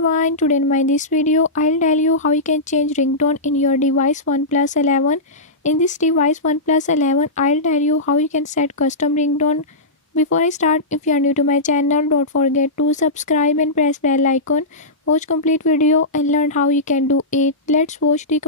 everyone, today in my this video I'll tell you how you can change ringtone in your device OnePlus 11. In this device OnePlus 11 I'll tell you how you can set custom ringtone. Before I start, if you are new to my channel, don't forget to subscribe and press bell icon. Watch complete video and learn how you can do it. Let's watch the